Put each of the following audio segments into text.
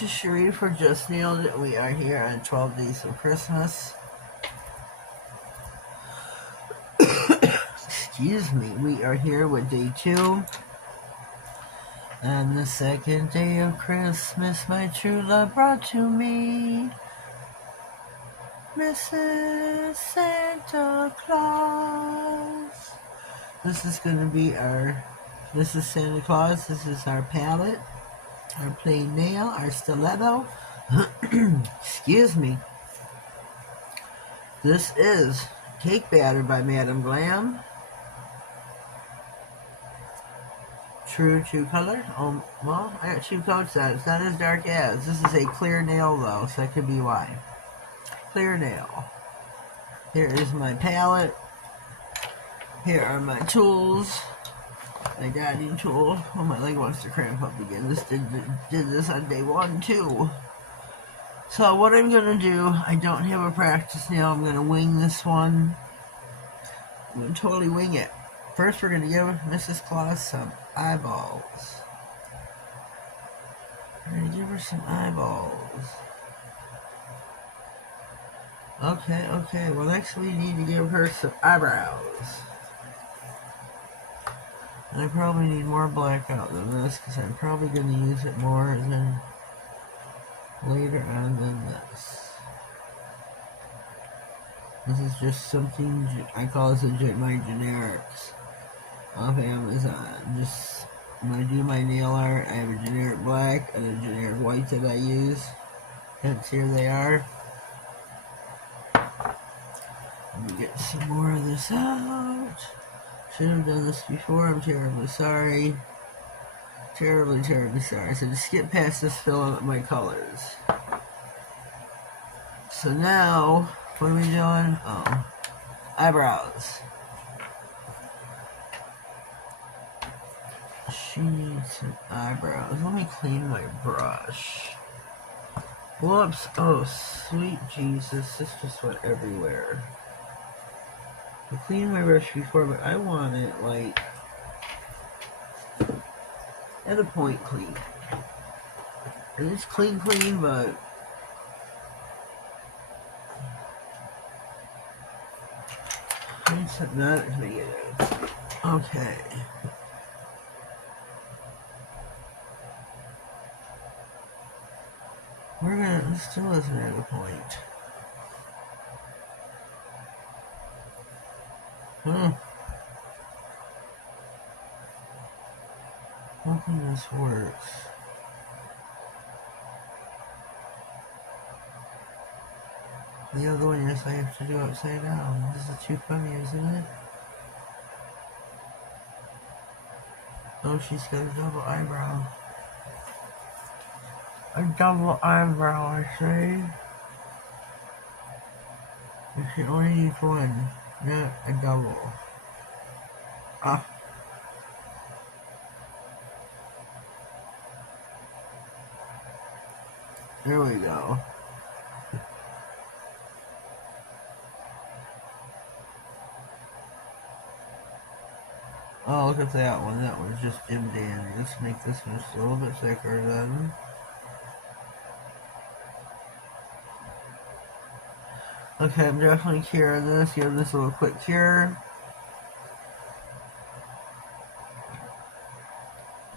this is Sheree for Just Nailed It. We are here on 12 Days of Christmas. Excuse me. We are here with day 2. And the second day of Christmas, my true love brought to me Mrs. Santa Claus. This is going to be this is Santa Claus. This is our palette, our plain nail, our stiletto. Excuse me. This is Cake Batter by Madam Glam. True color. Oh, well, I got 2 coats on. It's not as dark as. This is a clear nail, though, so that could be why. Clear nail. Here is my palette. Here are my tools. My dotting tool. Oh, my leg wants to cramp up again. This did this on day 1, too. So what I'm going to do, I don't have a practice nail. I'm going to wing this one. I'm going to totally wing it. First, we're going to give Mrs. Claus some eyeballs. We're going to give her some eyeballs. Okay. Well, next we need to give her some eyebrows. And I probably need more blackout than this, because I'm probably going to use it more than later on than this. This is just something, I call this my generics off Amazon. Just when I do my nail art, I have a generic black and a generic white that I use. Hence, here they are. Let me get some more of this out. Should have done this before. I'm terribly sorry. Terribly sorry. So just skip past this filling up my colors. So now, what are we doing? Oh, eyebrows. She needs some eyebrows. Let me clean my brush. Whoops. Oh, sweet Jesus. This just went everywhere. I cleaned my brush before, but I want it, like, at a point clean. And it's clean, but it's not as big as it is. Okay. It still isn't at a point. Hoping this works. The other one, yes, I have to do upside down. This is too funny, isn't it? Oh, she's got a double eyebrow. A double eyebrow, I say. She only needs one, not a double. Ah. There we go. Oh, look at that one. That one's just dim dandy. Let's make this one just a little bit thicker then. Okay, I'm definitely curing this. Give this a little quick cure.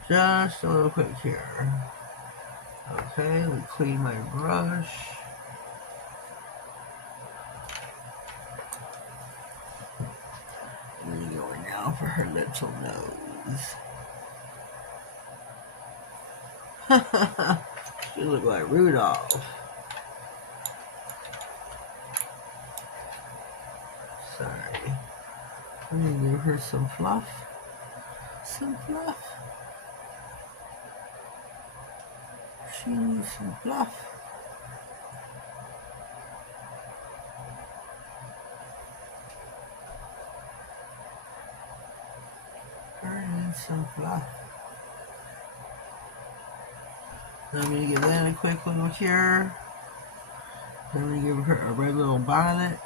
Just a little quick cure. Okay, let me clean my brush. I'm going now for her little nose. She look like Rudolph. Sorry. I'm gonna give her some fluff. Some fluff. She needs some fluff. Her needs some fluff. I'm gonna give that a quick little cure. I'm gonna give her a red little bonnet.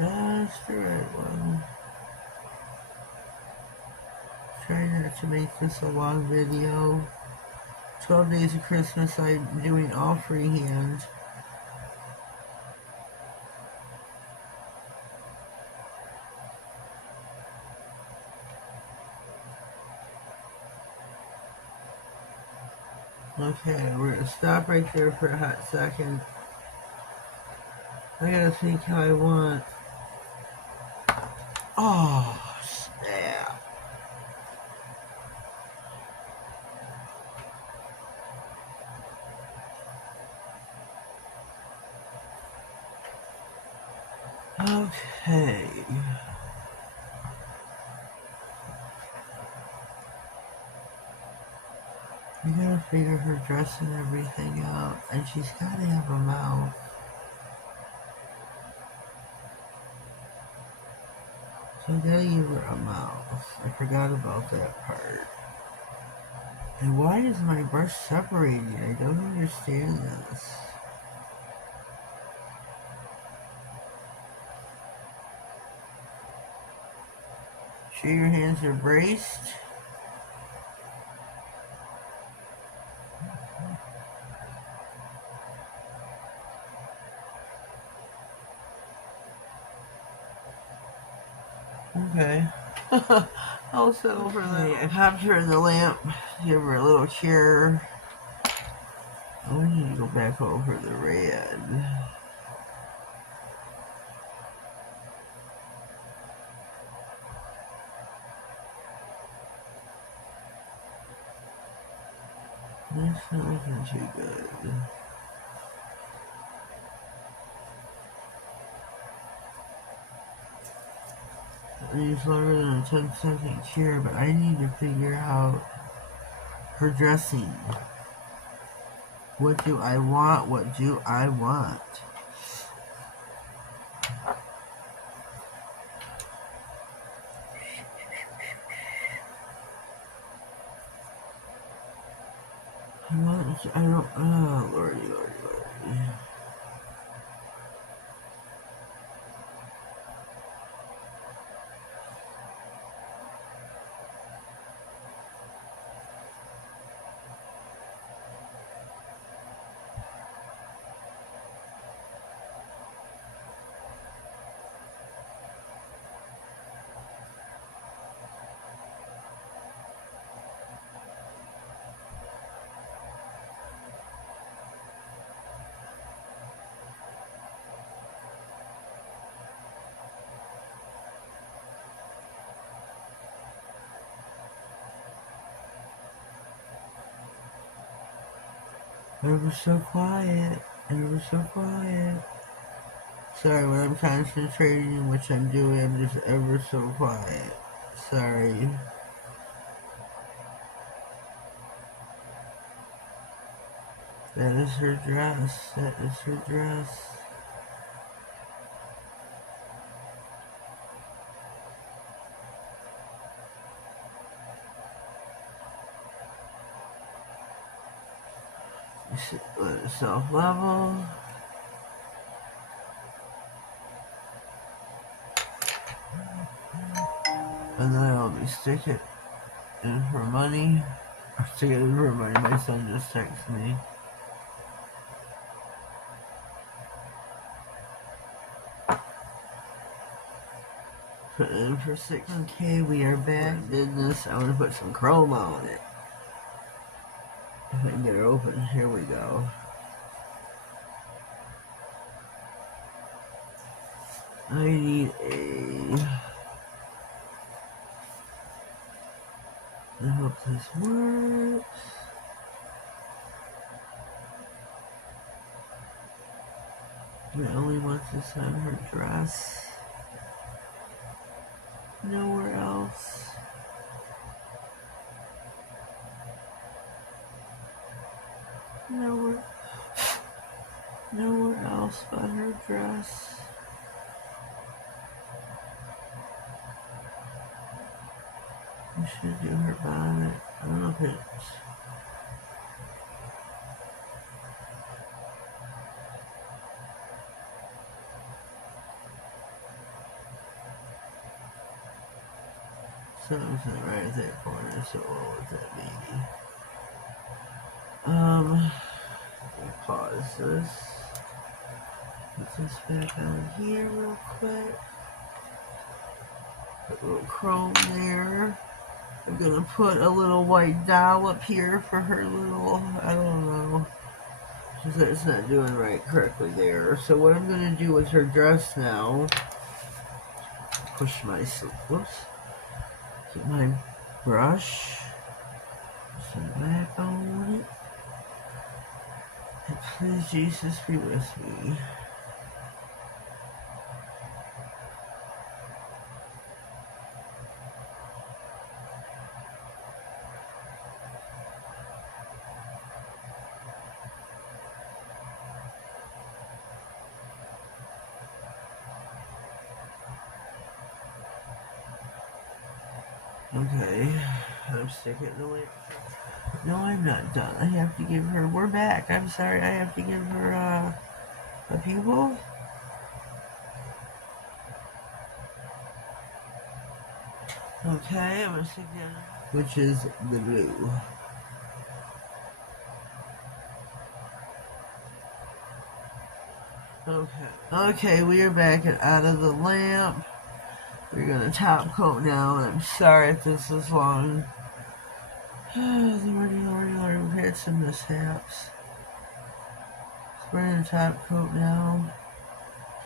Just the right one. Try not to make this a long video. 12 days of Christmas, I'm doing all freehand. Okay, we're gonna stop right there for a hot second. I gotta think how I want. Oh, snap. Okay. You gotta figure her dress and everything out, and she's gotta have a mouth. So I gotta give her a mouth. I forgot about that part. And why is my brush separating? I don't understand this. Sure your hands are braced. Okay. I'll settle for that. I popped her in the lamp, give her a little cure. Oh, we need to go back over the red. That's not looking too good. I use longer than a 10-second cure, but I need to figure out her dressing. What do I want? What do I want? I don't, oh, lordy, lordy, lordy. Ever so quiet, ever so quiet. Sorry, when I'm concentrating, which I'm doing, I'm just ever so quiet. Sorry. That is her dress. That is her dress. Let it self-level. And then I'll be stick it in for money. Or stick it in for money. My son just texted me. Put it in for 6. Okay, we are back in business. I want to put some chroma on it. If I can get her open, here we go. I need I hope this works. I only want this on her dress. Nowhere else. Nowhere else but her dress. I should do her bonnet. I don't know if it's... Something right at that corner, so what would that be? Pause this. Put this back on here real quick. Put a little chrome there. I'm gonna put a little white dollop here for her little, I don't know. It's not doing right correctly there. So what I'm gonna do with her dress now, push my, whoops, get my brush, some black on it. And please, Jesus, be with me. Okay, I'm sticking it in the way. No, I'm not done. I have to give her, we're back. I'm sorry, I have to give her a pupil. Okay, I'm gonna stick down, which is the blue. Okay, we are back and out of the lamp. We're gonna top coat now, and I'm sorry if this is long. Lordy, we've had some mishaps. We're in the top coat now.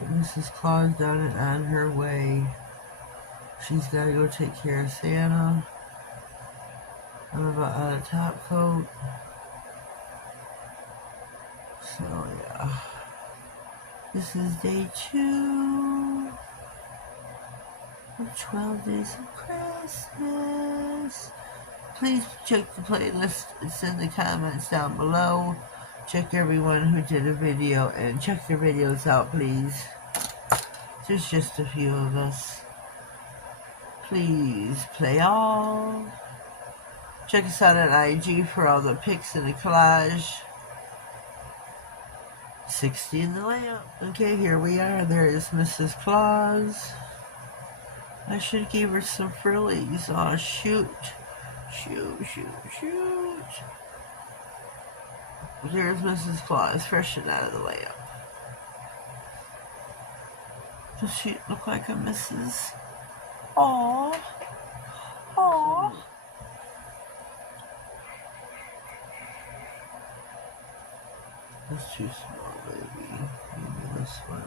Get Mrs. Claus done and on her way. She's gotta go take care of Santa. I'm about out of top coat. So yeah. This is day 2 of 12 Days of Christmas. Please check the playlist. It's in the comments down below. Check everyone who did a video and check their videos out, please. There's just a few of us. Please play all. Check us out on IG for all the pics and the collage. 60 in the lamp. Okay, here we are. There is Mrs. Claus. I should give her some frillies. Oh, shoot. Shoot. There's Mrs. Claus, fresh and out of the lamp. Does she look like a Mrs.? Aww. That's too small, baby. Maybe this one.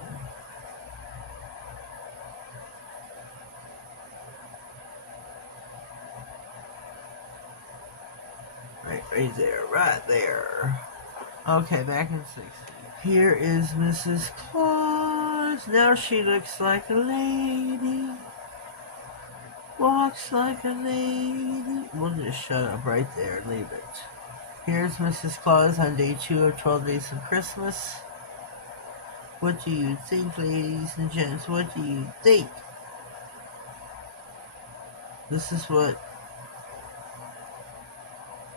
Right there. Okay, back in 60. Here is Mrs. Claus. Now she looks like a lady. Walks like a lady. We'll just shut up right there and leave it. Here's Mrs. Claus on day 2 of 12 Days of Christmas. What do you think, ladies and gents? What do you think? This is what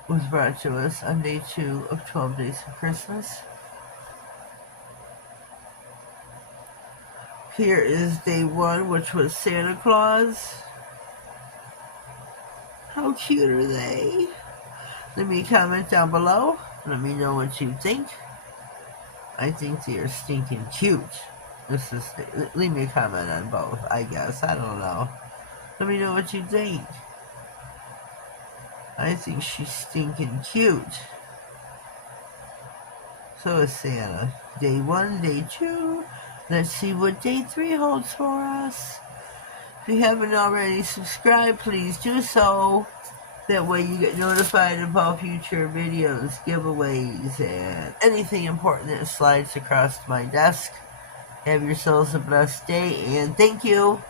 was brought to us on day 2 of 12 Days of Christmas. Here is day 1, which was Santa Claus. How cute are they? Leave me a comment down below. Let me know what you think. I think they are stinking cute. Leave me a comment on both, I guess. I don't know. Let me know what you think. I think she's stinking cute. So is Santa. Day 1, day 2. Let's see what day 3 holds for us. If you haven't already subscribed, please do so. That way you get notified about future videos, giveaways, and anything important that slides across my desk. Have yourselves a blessed day, and thank you.